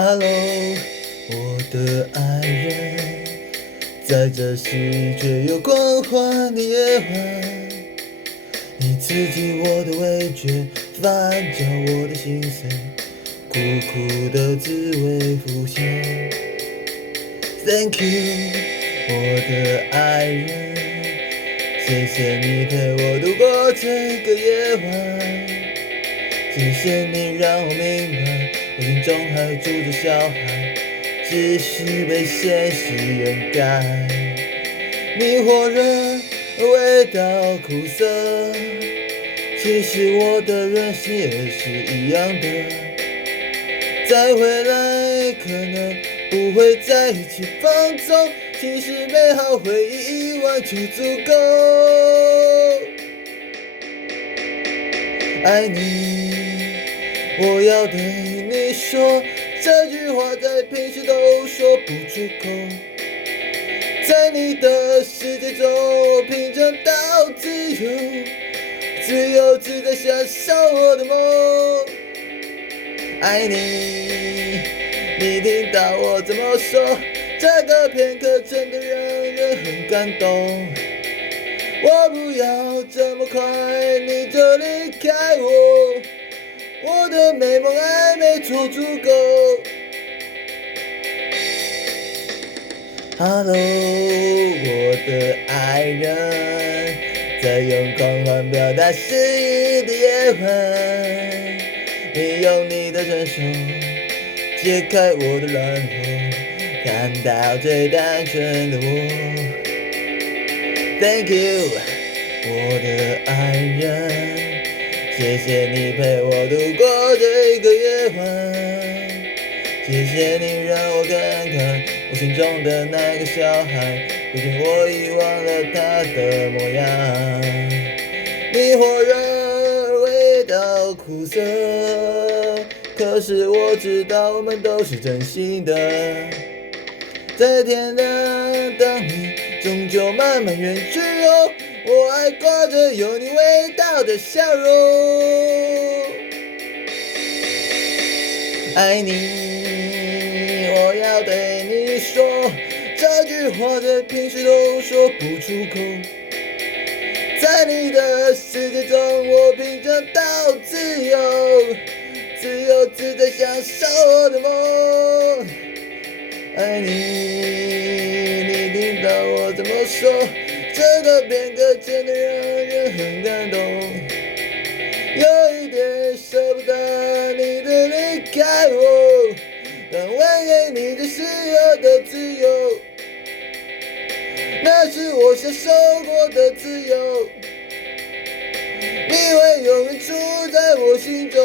Hello， 我的爱人，在这失意却又狂欢的夜晚，你刺激我的味觉，翻搅我的心碎，苦苦的滋味浮现。Thank you， 我的爱人，谢谢你陪我度过这个夜晚，谢谢你让我明白，我心中还住着小孩，只是被现实掩盖。你火热而味道苦涩，其实我的人生也是一样的。再回来可能不会在一起放纵，其实美好回忆一晚就足够。爱你，我要对你说，这句话在平时都说不出口。在你的世界中，我品尝到自由，自由自在享受我的梦。爱你，你听到我这么说，这个片刻真的让人很感动。我不要这么快你就离开我，我的美梦还没做足够。Hello， 我的爱人，在用狂欢表达失意的夜晚，你用你的成熟揭开我的软弱，看到最单纯的我。Thank you， 我的爱人，谢谢你陪我度过这个夜晚，谢谢你让我看看我心中的那个小孩，毕竟我已忘了他的模样。你火热而味道苦涩，可是我知道我们都是真心的，在天亮当你终究慢慢远去后，我还挂着有你味道的笑容。爱你，我要对你说，这句话在平时都说不出口。在你的世界中，我品尝到自由，自由自在享受我的梦。爱你，你听到我怎么说，这个片刻真的让人很感动。有一点舍不得你的离开我，但还给你最需要的自由，那是我享受过的自由，你会永远住在我心中。